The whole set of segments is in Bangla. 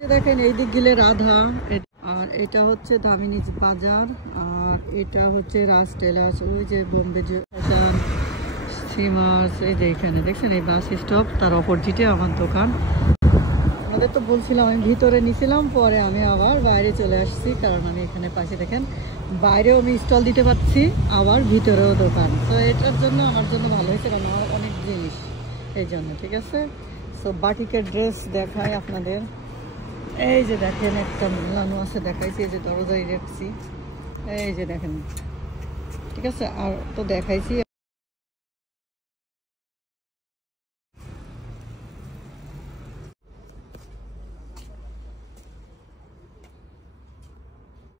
দেখেন এই দিক গেলে রাধা, আর এটা হচ্ছে দামিনীজ বাজার, আর এটা হচ্ছে রাজ টেলার্স, ওই যে বোম্বে ফ্যাশন স্টিমার্স। এই যে এখানে দেখছেন এই বাস স্টপ, তার অপোজিটে আমার দোকান। আমাদের তো বলছিলাম আমি ভিতরে নিছিলাম, পরে আমি আবার বাইরে চলে আসছি, কারণ আমি এখানে পাশে দেখেন বাইরেও আমি স্টল দিতে পারছি, আবার ভিতরেও দোকান। তো এটার জন্য আমার জন্য ভালো হয়েছে, কারণ আমার অনেক জিনিস এই জন্য। ঠিক আছে, সো বাটিকের ড্রেস দেখাই আপনাদের। এই যে দেখেন একটা মেলানো আছে, দেখাইছি, এই যে দরজায় রেখছি, এই যে দেখেন। ঠিক আছে, আর তো দেখাইছি।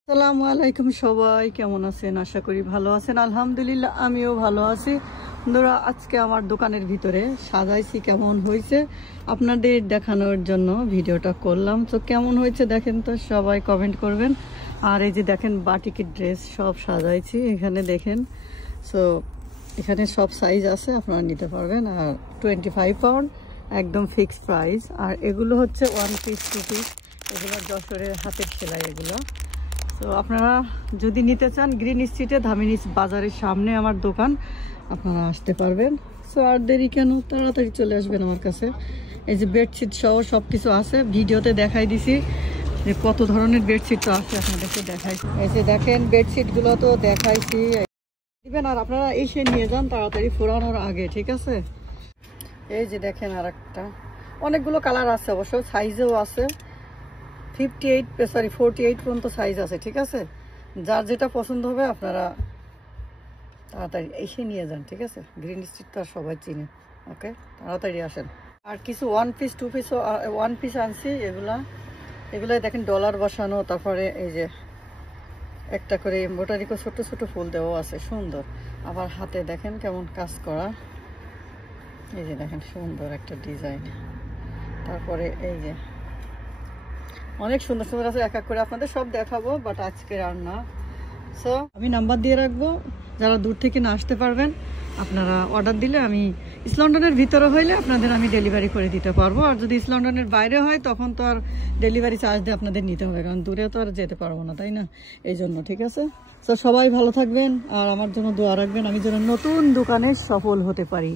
আসসালামু আলাইকুম, সবাই কেমন আছেন? আশা করি ভালো আছেন। আলহামদুলিল্লাহ আমিও ভালো আছি। বন্ধুরা, আজকে আমার দোকানের ভিতরে সাজাইছি, কেমন হয়েছে আপনাদের দেখানোর জন্য ভিডিওটা করলাম। তো কেমন হয়েছে দেখেন তো, সবাই কমেন্ট করবেন। আর এই যে দেখেন বাটিকের ড্রেস সব সাজাইছি এখানে দেখেন। সো এখানে সব সাইজ আছে, আপনারা নিতে পারবেন। আর 25 পাউন্ড একদম ফিক্সড প্রাইস। আর এগুলো হচ্ছে 1 পিস 2 পিস, এগুলো যশোরের হাতের সেলাই এগুলো। তো আপনারা যদি নিতে চান, গ্রিন স্ট্রিটে দামিনীজ বাজারের সামনে আমার দোকান, আপনারা আসতে পারবেন। সো আর দেরি কেন, তাড়াতাড়ি চলে আসবেন আমার কাছে। এই যে বেডশিট সহ সব কিছু আছে, ভিডিওতে দেখাই দিছি যে কত ধরনের বেডশিট তো আছে, আপনাদেরকে দেখাই। এই যে দেখেন বেডশিটগুলো তো দেখাইছি দিবেন, আর আপনারা এসে নিয়ে যান তাড়াতাড়ি ফুরানোর আগে। ঠিক আছে, এই যে দেখেন আর একটা, অনেকগুলো কালার আছে, অবশ্য সাইজেও আছে। 48 পর্যন্ত সাইজ আছে। ঠিক আছে, যার যেটা পছন্দ হবে আপনারা তাড়াতাড়ি এসে নিয়ে যান। ঠিক আছে, গ্রিন স্ট্রিট তো সবাই চিনে। ওকে, তাড়াতাড়ি আসেন। আর কিছু 1 পিস 2 পিস 1 পিস আনছি, এগুলাই দেখেন ডলার বসানো, তারপরে এই যে একটা করে এমব্রয়ডারি ছোট ছোট ফুল দেওয়া আছে, সুন্দর। আবার হাতে দেখেন কেমন কাজ করা, এই যে দেখেন সুন্দর একটা ডিজাইন। তারপরে এই যে অনেক সুন্দর সুন্দর আছে, এক এক করে আপনাদের সব দেখাবো, বাট আজকে আর না। সো আমি নাম্বার দিয়ে রাখবো, যারা দূর থেকে না আসতে পারবেন আপনারা অর্ডার দিলে, আমি ইস্ট লন্ডনের ভিতরে হইলে আপনাদের আমি ডেলিভারি করে দিতে পারবো। আর যদি ইস্ট লন্ডনের বাইরে হয় তখন তো আর ডেলিভারি চার্জ দিয়ে আপনাদের নিতে হবে, কারণ দূরে তো আর যেতে পারবো না, তাই না? এই জন্য। ঠিক আছে, সো সবাই ভালো থাকবেন আর আমার জন্য দোয়া রাখবেন, আমি যেন নতুন দোকানে সফল হতে পারি।